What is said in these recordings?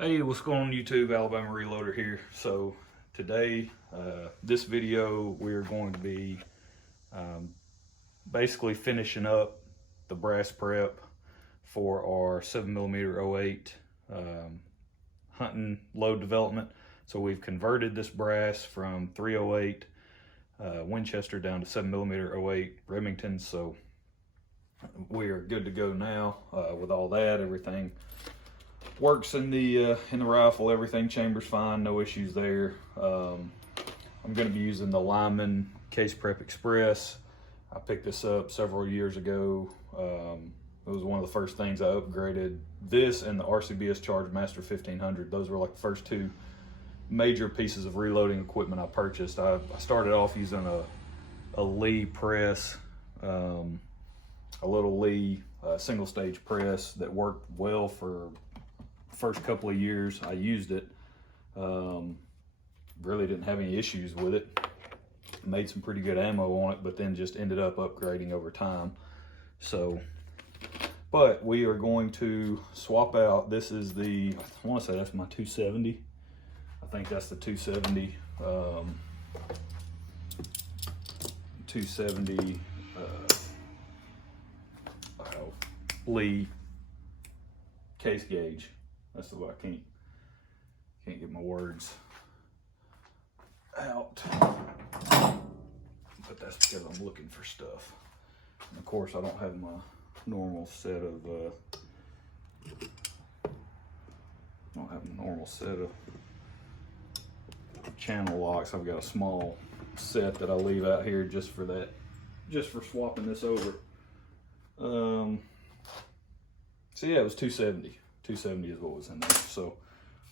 Hey, what's going on YouTube? Alabama Reloader here. So today, this video, we're going to be um, basically finishing up the brass prep for our 7mm-08 hunting load development. So we've converted this brass from 308 Winchester down to 7mm-08 Remington. So we are good to go now with all that. Everything works in the rifle. Everything chamber's fine, no issues there. I'm going to be using the Lyman Case Prep Express. I picked this up several years ago. It was one of the first things I upgraded. This and the RCBS Charge Master 1500. Those were like the first two major pieces of reloading equipment I purchased. I started off using a Lee press, a little Lee single stage press that worked well for first couple of years I used it. Really didn't have any issues with it. Made some pretty good ammo on it, but then just ended up upgrading over time. So, but we are going to swap out. This is the, I want to say that's my 270. I think that's the 270. 270 Lee case gauge. That's the way I can't get my words out. But that's because I'm looking for stuff. And of course, I don't have my normal set of channel locks. I've got a small set that I leave out here just for that, just for swapping this over. So yeah, it was 270. 270 is what was in there. So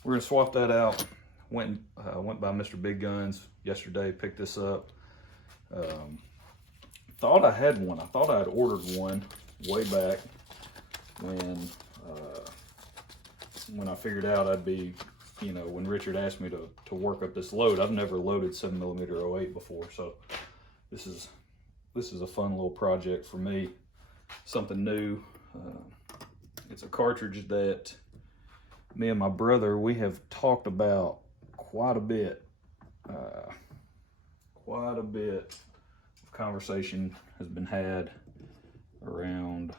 we're gonna swap that out. Went by Mr. Big Guns yesterday, picked this up. Thought I had one. I thought I had ordered one way back when I figured out I'd be, you know, when Richard asked me to work up this load. I've never loaded 7mm-08 before, so this is a fun little project for me, something new. It's a cartridge that me and my brother, we have talked about quite a bit. Quite a bit of conversation has been had around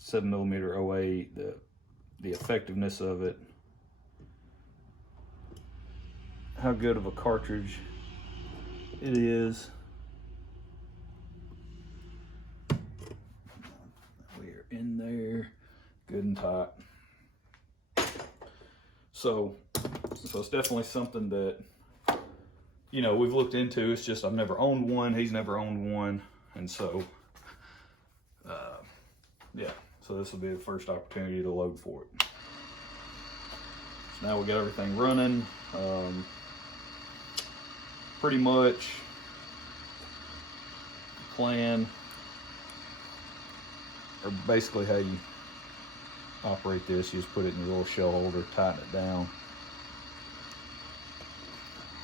7mm-08, the effectiveness of it, how good of a cartridge it is. We're in there, good and tight. So it's definitely something that, you know, we've looked into. It's just I've never owned one. He's never owned one, and so yeah. So this will be the first opportunity to load for it. So now we got everything running. Pretty much plan, or basically how you operate this, you just put it in your little shell holder, tighten it down,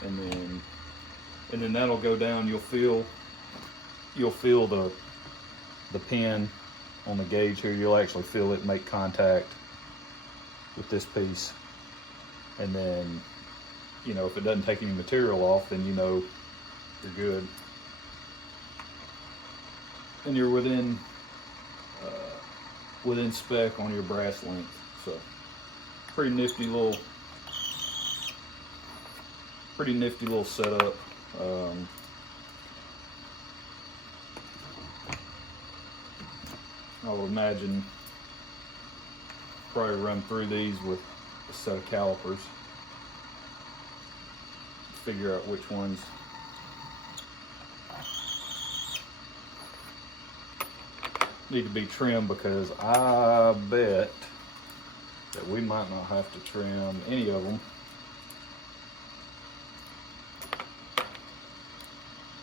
and then that'll go down. You'll feel the pin on the gauge here. You'll actually feel it make contact with this piece, and then, you know, if it doesn't take any material off, then you know you're good, and you're within spec on your brass length. So pretty nifty little setup. I would imagine probably run through these with a set of calipers, figure out which ones need to be trimmed, because I bet that we might not have to trim any of them.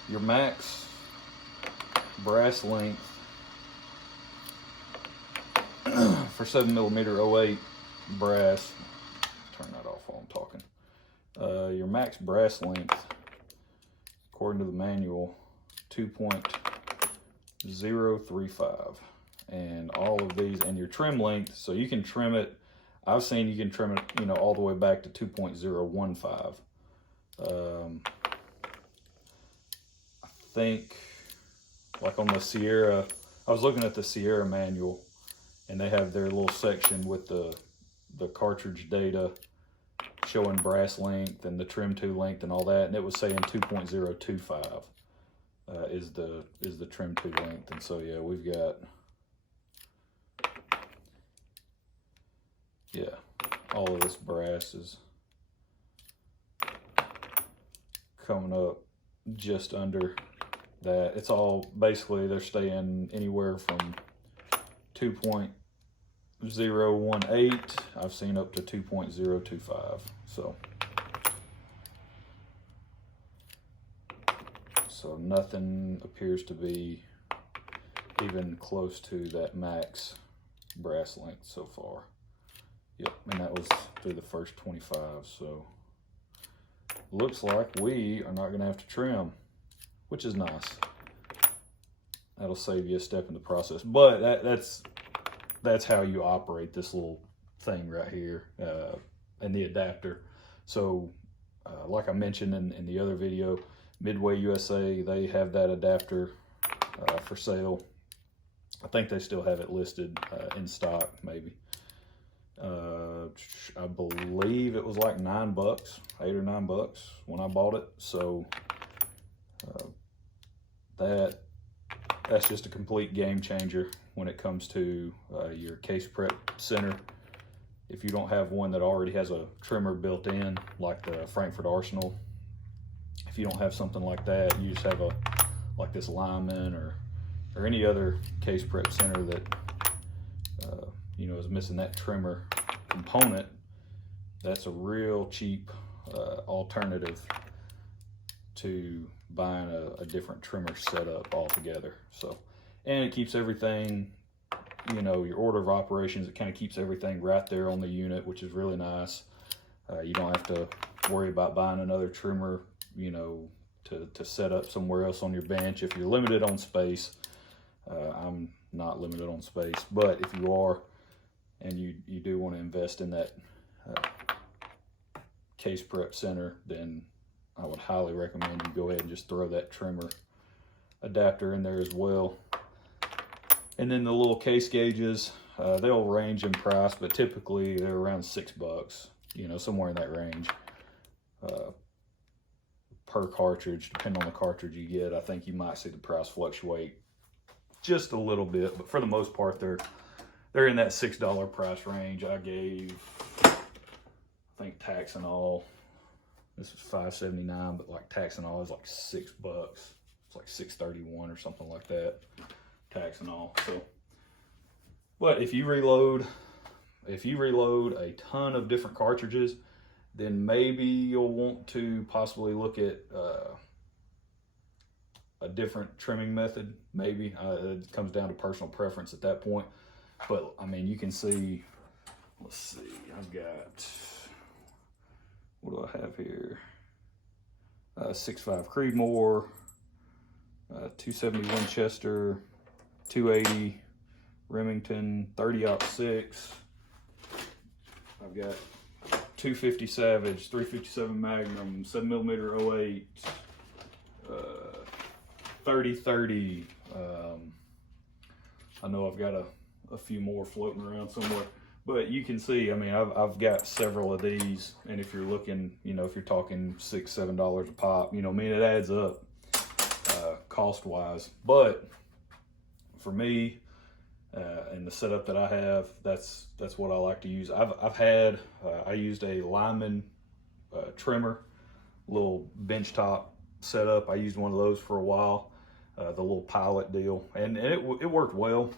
Your max brass length for 7mm-08 brass, turn that off while I'm talking. Your max brass length, according to the manual, 2.035, and all of these, and your trim length, so you can trim it I've seen you can trim it, you know, all the way back to 2.015. I think, like on the Sierra, I was looking at the Sierra manual, and they have their little section with the cartridge data showing brass length and the trim to length and all that, and it was saying 2.025 is the trim to length. And so yeah, we've got, yeah, all of this brass is coming up just under that. It's all basically, they're staying anywhere from 2.018, I've seen up to 2.025. So nothing appears to be even close to that max brass length so far. Yep, and that was through the first 25. So looks like we are not going to have to trim, which is nice. That'll save you a step in the process. But that's how you operate this little thing right here, and the adapter. So like I mentioned in the other video, Midway USA, they have that adapter for sale. I think they still have it listed in stock, maybe. I believe it was like $9, $8 or $9 when I bought it. So that's just a complete game changer when it comes to your case prep center. If you don't have one that already has a trimmer built in, like the Frankfurt Arsenal, if you don't have something like that, you just have like this Lyman or any other case prep center that you know, is missing that trimmer component, that's a real cheap alternative to buying a different trimmer setup altogether. So, and it keeps everything, you know, your order of operations, it kind of keeps everything right there on the unit, which is really nice. You don't have to worry about buying another trimmer, you know, to set up somewhere else on your bench if you're limited on space. I'm not limited on space, but if you are, and you do want to invest in that case prep center, then I would highly recommend you go ahead and just throw that trimmer adapter in there as well. And then the little case gauges, they'll range in price, but typically they're around $6, you know, somewhere in that range per cartridge, depending on the cartridge you get. I think you might see the price fluctuate just a little bit, but for the most part, they're in that $6 price range. I gave, I think tax and all, this was $5.79, but like tax and all is like $6. It's like $6.31 or something like that, tax and all. So, but if you reload a ton of different cartridges, then maybe you'll want to possibly look at a different trimming method. Maybe it comes down to personal preference at that point. But I mean, you can see, let's see, I've got, what do I have here? 6.5 Creedmoor, 270 Winchester, 280 Remington, 30-06. I've got 250 Savage, 357 Magnum, 7mm-08, 30-30. I know I've got a few more floating around somewhere, but you can see, I mean, I've got several of these, and if you're looking, you know, if you're talking $6, $7 a pop, you know, I mean, it adds up cost wise. But for me, and the setup that I have, that's what I like to use. I used a Lyman trimmer, little bench top setup. I used one of those for a while, the little pilot deal, and it worked well.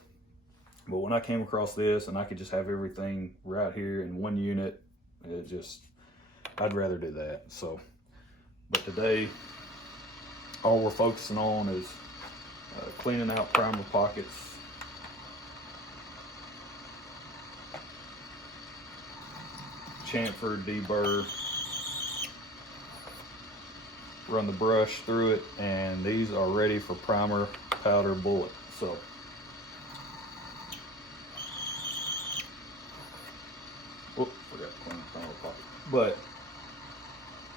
But when I came across this and I could just have everything right here in one unit, I'd rather do that. So, but today, all we're focusing on is cleaning out primer pockets, chamfered, deburr, run the brush through it, and these are ready for primer, powder, bullet. So Whoop, forgot to clean the thermal pocket. But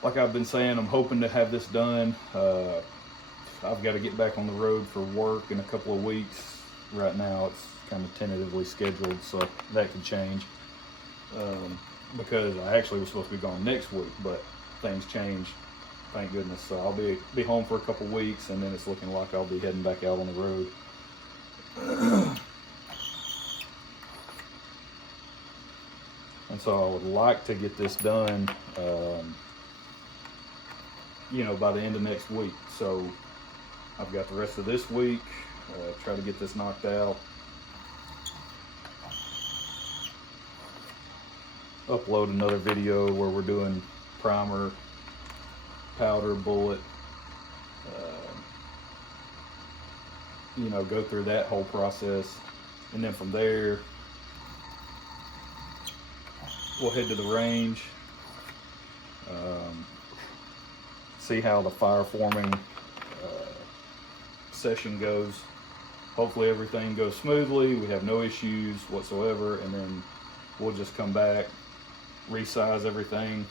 like I've been saying, I'm hoping to have this done. I've got to get back on the road for work in a couple of weeks. Right now it's kind of tentatively scheduled, so that could change. Because I actually was supposed to be gone next week, but things changed, thank goodness. So I'll be home for a couple of weeks, and then it's looking like I'll be heading back out on the road. And so I would like to get this done, you know, by the end of next week. So I've got the rest of this week, try to get this knocked out. Upload another video where we're doing primer, powder, bullet, you know, go through that whole process. And then from there, we'll head to the range, see how the fire forming session goes. Hopefully everything goes smoothly, we have no issues whatsoever, and then we'll just come back, resize everything,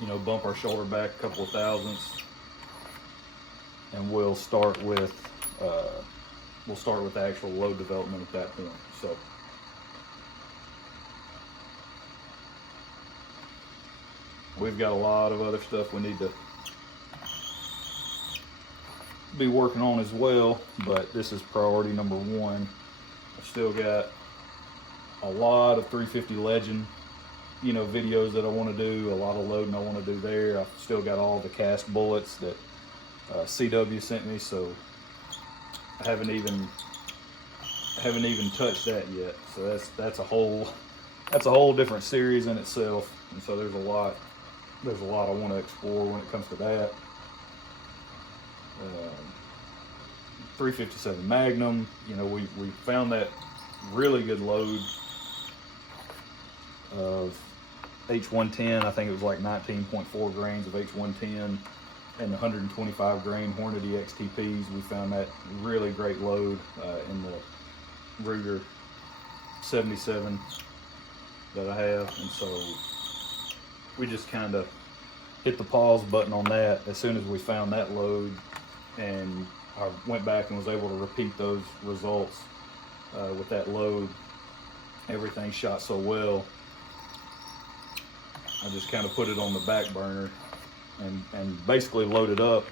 you know, bump our shoulder back a couple of thousandths, and we'll start with the actual load development at that point. So we've got a lot of other stuff we need to be working on as well, but this is priority number one. I've still got a lot of 350 Legend, you know, videos that I want to do, a lot of loading I want to do there. I've still got all the cast bullets that CW sent me, so I haven't even touched that yet. So that's a whole different series in itself, and so there's a lot I want to explore when it comes to that. 357 Magnum, you know, we found that really good load of H110. I think it was like 19.4 grains of H110 and 125 grain Hornady XTPs. We found that really great load in the Ruger 77 that I have, and so we just kind of hit the pause button on that as soon as we found that load, and I went back and was able to repeat those results with that load. Everything shot so well, I just kind of put it on the back burner and basically loaded up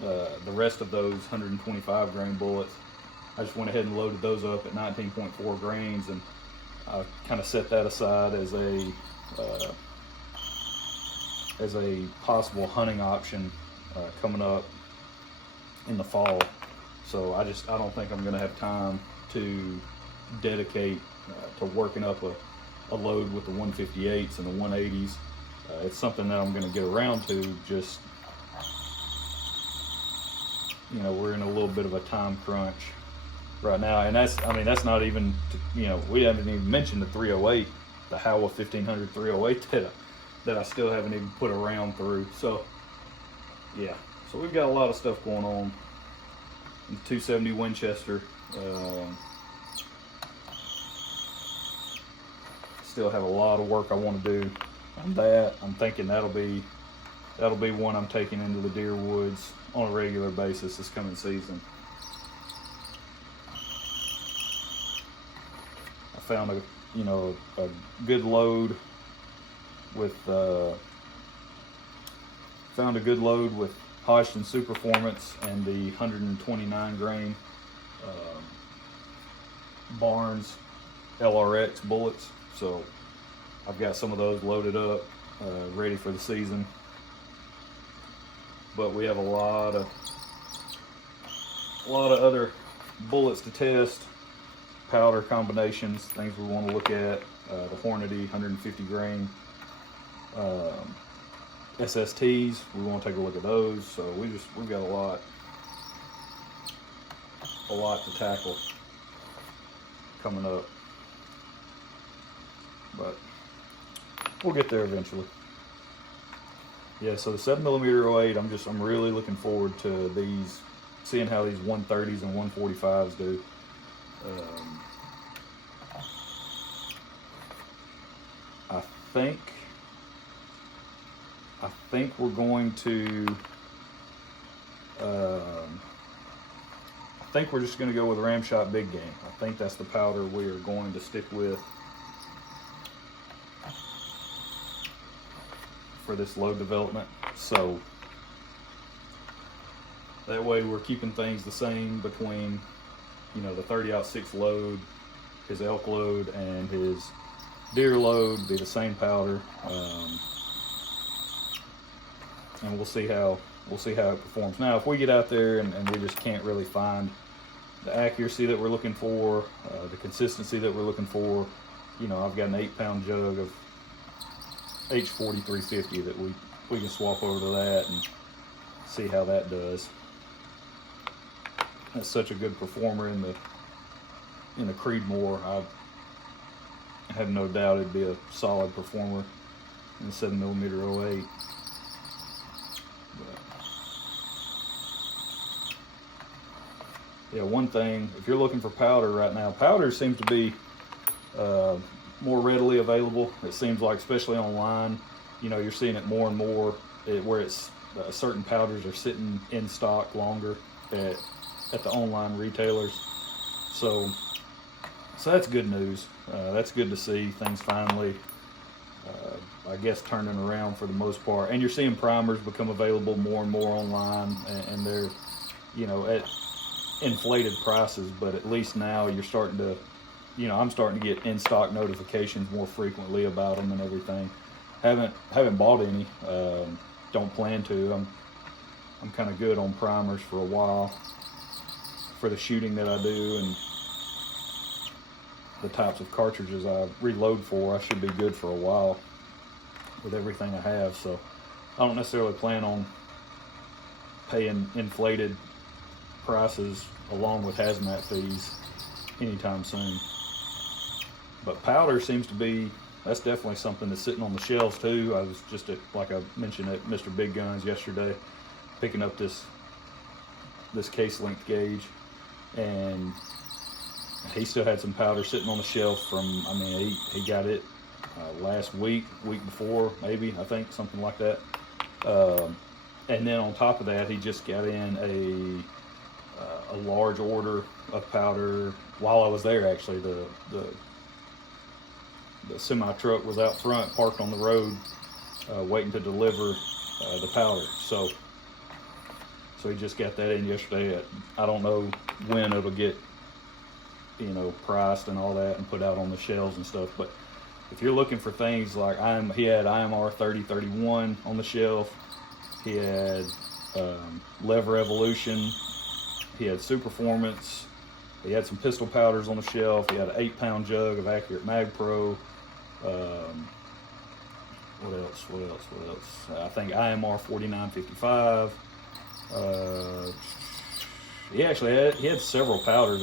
the rest of those 125 grain bullets. I just went ahead and loaded those up at 19.4 grains, and I kind of set that aside as a possible hunting option coming up in the fall. So I don't think I'm gonna have time to dedicate to working up a load with the 158s and the 180s. It's something that I'm gonna get around to, just, you know, we're in a little bit of a time crunch right now, and that's not even, you know, we haven't even mentioned the 308, the Howa 1500 308 that I still haven't even put a round through. So yeah, so we've got a lot of stuff going on. The 270 Winchester, still have a lot of work I want to do on that. I'm thinking that'll be one I'm taking into the deer woods on a regular basis this coming season. I found a good load with Hodgson Superformance and the 129 grain Barnes LRX bullets. So I've got some of those loaded up, ready for the season. But we have a lot of other bullets to test, powder combinations, things we want to look at. The Hornady 150 grain SSTs, we want to take a look at those. So we've got a lot to tackle coming up, but we'll get there eventually. Yeah, so the 7mm-08, I'm really looking forward to these, seeing how these 130s and 145s do. think we're going to, I think we're just going to go with Ram Shot Big Game. I think that's the powder we are going to stick with for this load development. So that way we're keeping things the same between, you know, the 30-06 load, his elk load, and his deer load be the same powder. And we'll see how it performs. Now, if we get out there and we just can't really find the accuracy that we're looking for, the consistency that we're looking for, you know, I've got an 8-pound jug of H40 350 that we can swap over to that and see how that does. That's such a good performer in the Creedmoor. I have no doubt it'd be a solid performer in 7mm-08. Yeah, one thing, if you're looking for powder right now, powder seems to be more readily available. It seems like, especially online, you know, you're seeing it more and more where it's certain powders are sitting in stock longer at the online retailers. So that's good news. That's good to see things finally, I guess, turning around for the most part. And you're seeing primers become available more and more online, and they're, you know, at inflated prices, but at least now you're starting to, you know, I'm starting to get in-stock notifications more frequently about them and everything. Haven't bought any, don't plan to. I'm kind of good on primers for a while for the shooting that I do and the types of cartridges I reload for. I should be good for a while with everything I have, so I don't necessarily plan on paying inflated prices along with hazmat fees anytime soon. But powder seems to be, that's definitely something that's sitting on the shelves too. I was just like I mentioned at Mr. Big Guns yesterday, picking up this case length gauge, and he still had some powder sitting on the shelf from, I mean, he got it last week before, maybe, I think, something like that. And then on top of that, he just got in a large order of powder while I was there. Actually, the semi truck was out front, parked on the road, waiting to deliver the powder. So he just got that in yesterday. I don't know when it'll get, you know, priced and all that and put out on the shelves and stuff. But if you're looking for things like he had IMR 3031 on the shelf. He had Lever Evolution. He had Superformance. He had some pistol powders on the shelf. He had an 8-pound jug of Accurate Mag Pro. What else? I think IMR 4955. He had several powders.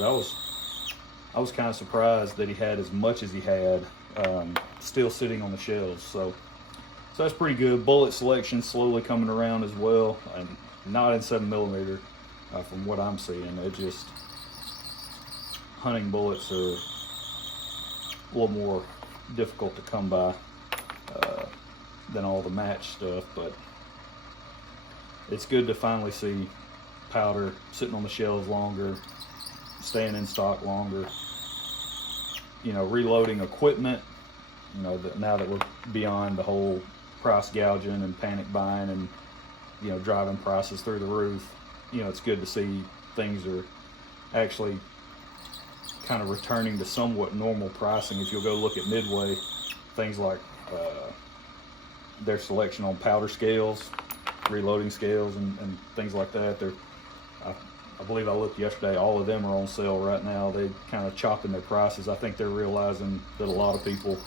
I was kind of surprised that he had as much as he had still sitting on the shelves. So that's pretty good. Bullet selection slowly coming around as well, and not in 7mm from what I'm seeing. It just, hunting bullets are a little more difficult to come by than all the match stuff, but it's good to finally see powder sitting on the shelves longer, staying in stock longer. You know, reloading equipment, you know, now that we're beyond the whole price gouging and panic buying and, you know, driving prices through the roof, you know, it's good to see things are actually kind of returning to somewhat normal pricing. If you'll go look at Midway, things like their selection on powder scales, reloading scales, and things like that, I believe I looked yesterday, all of them are on sale right now. They kind of chopping their prices. I think they're realizing that a lot of people,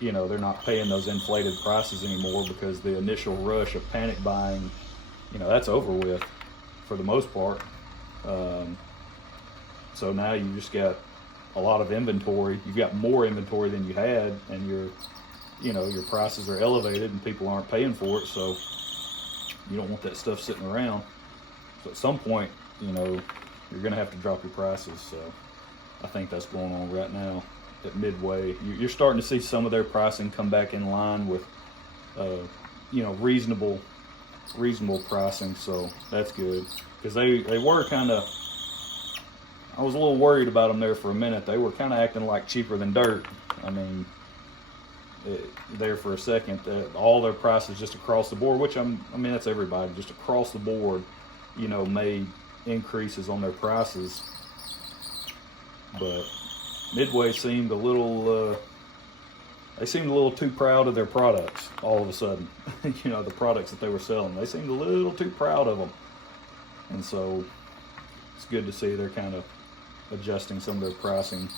you know, they're not paying those inflated prices anymore because the initial rush of panic buying, you know, that's over with for the most part. So now you just got a lot of inventory. You've got more inventory than you had, and your prices are elevated and people aren't paying for it. So you don't want that stuff sitting around. So at some point, you know, you're going to have to drop your prices. So I think that's going on right now. at Midway. You're starting to see some of their pricing come back in line with, you know, reasonable pricing. So that's good, because they were kind of, I was a little worried about them there for a minute. They were kind of acting like cheaper than dirt. I mean, there for a second, all their prices just across the board, which I mean that's everybody, just across the board, you know, made increases on their prices. But Midway seemed a little, they seemed a little too proud of their products all of a sudden. You know, the products that they were selling, they seemed a little too proud of them. And so it's good to see they're kind of adjusting some of their pricing,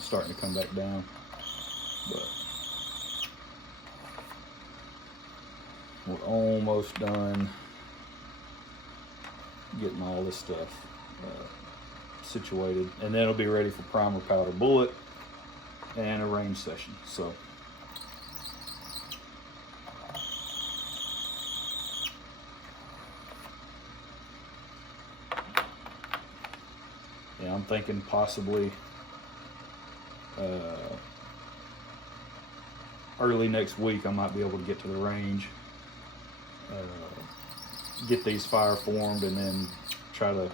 starting to come back down. But we're almost done getting all this stuff situated, and then it'll be ready for primer, powder, bullet, and a range session. So yeah, I'm thinking possibly early next week I might be able to get to the range, get these fire formed, and then try to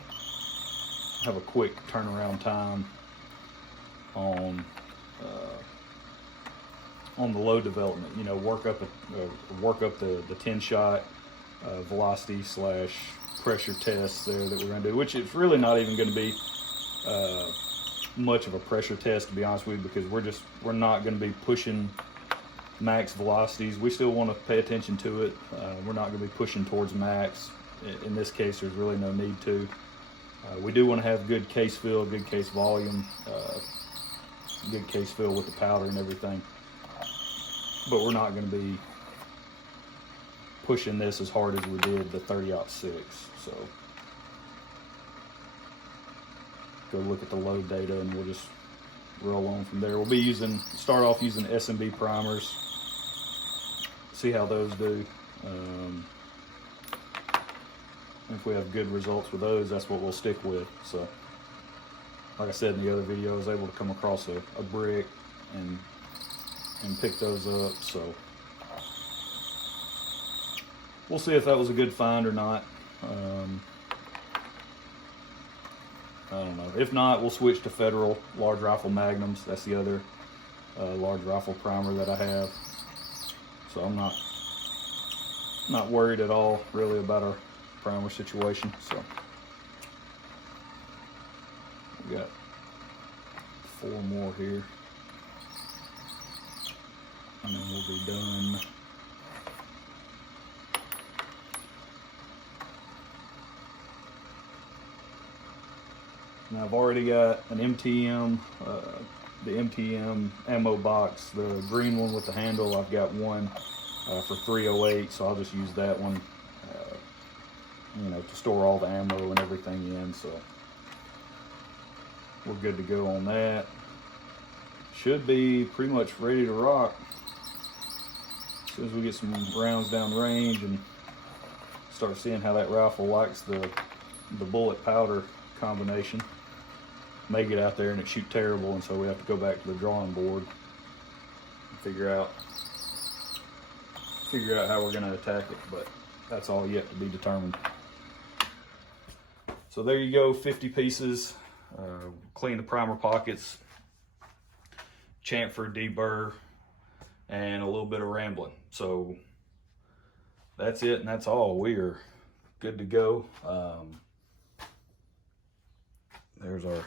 have a quick turnaround time on the load development. You know, work up the 10 shot velocity / pressure test there that we're going to do, which is really not even going to be much of a pressure test, to be honest with you, because we're not going to be pushing max velocities. We still want to pay attention to it. We're not going to be pushing towards max. In this case, there's really no need to. We do want to have good case fill, good case volume, good case fill with the powder and everything. But we're not going to be pushing this as hard as we did the 30-06. So go look at the load data and we'll just roll on from there. We'll be start off using SMB primers, see how those do. If we have good results with those, that's what we'll stick with. So like I said in the other video, I was able to come across a brick and pick those up. So we'll see if that was a good find or not. I don't know. If not, we'll switch to Federal large rifle magnums. That's the other large rifle primer that I have. So I'm not worried at all really about our primer situation. So we got 4 more here, and then we'll be done. Now I've already got an MTM, the MTM ammo box, the green one with the handle. I've got one for 308, so I'll just use that one, you know, to store all the ammo and everything in. So we're good to go on that. Should be pretty much ready to rock as soon as we get some rounds down range and start seeing how that rifle likes the bullet powder combination. May get out there and it shoot terrible, and so we have to go back to the drawing board and figure out how we're going to attack it, but that's all yet to be determined. So there you go, 50 pieces. Clean the primer pockets, chamfer, deburr, and a little bit of rambling. So that's it, and that's all. We are good to go. There's our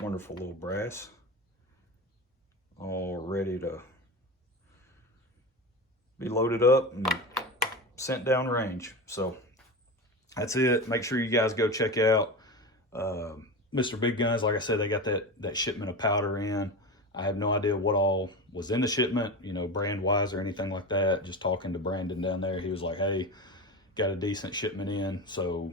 wonderful little brass, all ready to be loaded up and sent down range. So that's it. Make sure you guys go check out Mr. Big Guns. Like I said, they got that shipment of powder in. I have no idea what all was in the shipment, you know, brand wise or anything like that. Just talking to Brandon down there, he was like, hey, got a decent shipment in, so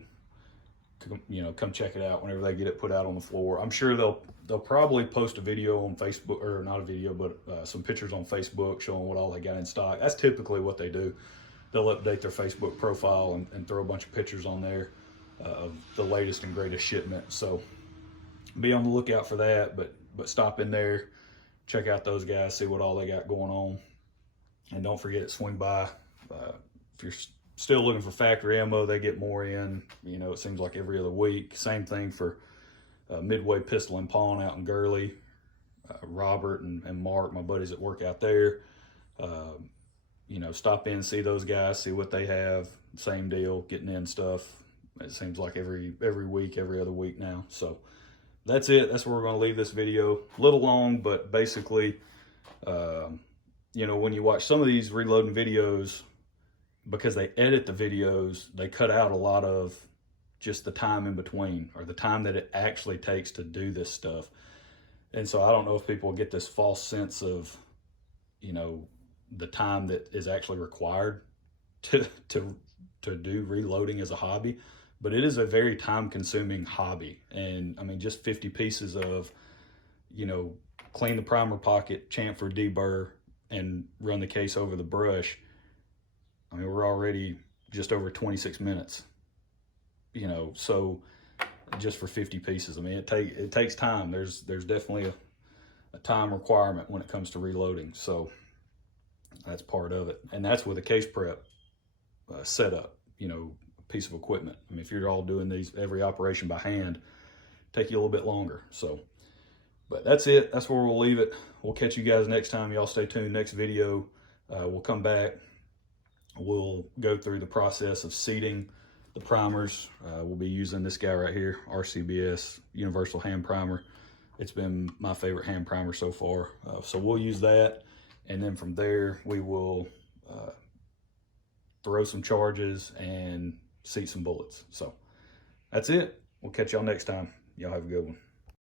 you know, come check it out whenever they get it put out on the floor. I'm sure they'll probably post a video on Facebook, or not a video, but some pictures on Facebook showing what all they got in stock. That's typically what they do. They'll update their Facebook profile and throw a bunch of pictures on there of the latest and greatest shipment. So be on the lookout for that, but stop in there, check out those guys, see what all they got going on. And don't forget, swing by. If you're still looking for factory ammo, they get more in. You know, it seems like every other week. Same thing for Midway Pistol and Pawn out in Gurley. Robert and Mark, my buddies that work out there. You know, stop in, see those guys, see what they have. Same deal, getting in stuff. It seems like every week, every other week now. So that's it. That's where we're going to leave this video. A little long, but basically, you know, when you watch some of these reloading videos, because they edit the videos, they cut out a lot of just the time in between, or the time that it actually takes to do this stuff. And so I don't know if people get this false sense of, you know, the time that is actually required to do reloading as a hobby, but it is a very time consuming hobby. And I mean, just 50 pieces of, you know, clean the primer pocket, chamfer, deburr, and run the case over the brush. I mean, we're already just over 26 minutes, you know, so just for 50 pieces. I mean, it takes time. There's definitely a time requirement when it comes to reloading. So that's part of it. And that's with a case prep setup, you know, piece of equipment. I mean, if you're all doing every operation by hand, take you a little bit longer. So, but that's it. That's where we'll leave it. We'll catch you guys next time. Y'all stay tuned. Next video, we'll come back. We'll go through the process of seating the primers. We'll be using this guy right here, RCBS Universal Hand Primer. It's been my favorite hand primer so far. So we'll use that. And then from there, we will throw some charges and seat some bullets. So that's it. We'll catch y'all next time. Y'all have a good one.